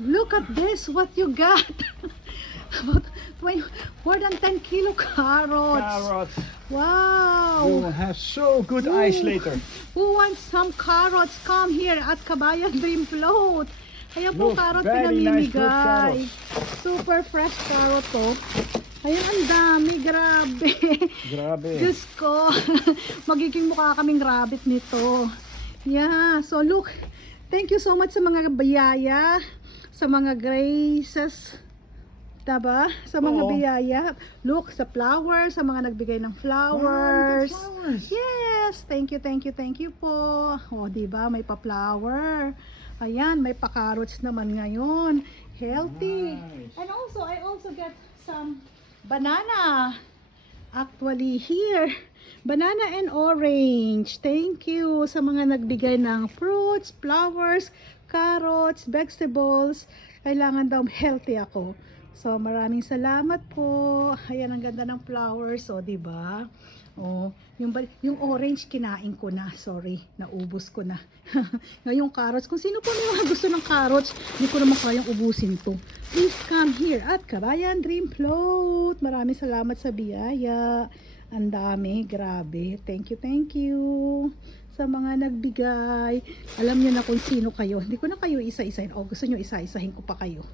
Look at this, what you got. About 20, more than 10 kilo carrots. Carrots. Wow. You will have so good eyes Ooh. later. Who wants some carrots? Come here at Kabayan Dream Float. Ayan po, Look, carrot very nice, good pinamimigay. carrots. Super fresh carrot to. Ayan, ang dami. Grabe. Grabe. Diyos ko. Magiging mukha kaming rabbit nito. Yeah. So look. Thank you so much sa mga biyaya. Sa mga graces. Diba? Sa mga Oo. biyaya. Look, sa flowers. Sa mga nagbigay ng flowers. Wow, flowers. Yes. Thank you, thank you, thank you po. O, diba? May pa-flower. Ayan, may pa-carrots naman ngayon. Healthy. Nice. And also, I also get some banana. Actually, here. Banana and orange. Thank you sa mga nagbigay ng fruits, flowers, carrots, vegetables. Kailangan daw healthy ako. So, maraming salamat po. Ayan, ang ganda ng flowers. O, diba? O, yung orange, kinain ko na. Sorry, naubos ko na. Ngayong carrots. Kung sino po may mga gusto ng carrots, hindi ko naman kayang ubusin to. Please come here at Kabayan Dream Float. Maraming salamat sa biyaya. Ang dami, grabe. Thank you sa mga nagbigay. Alam nyo na kung sino kayo. Hindi ko na kayo isa-isahin. O, gusto nyo isa-isahin ko pa kayo.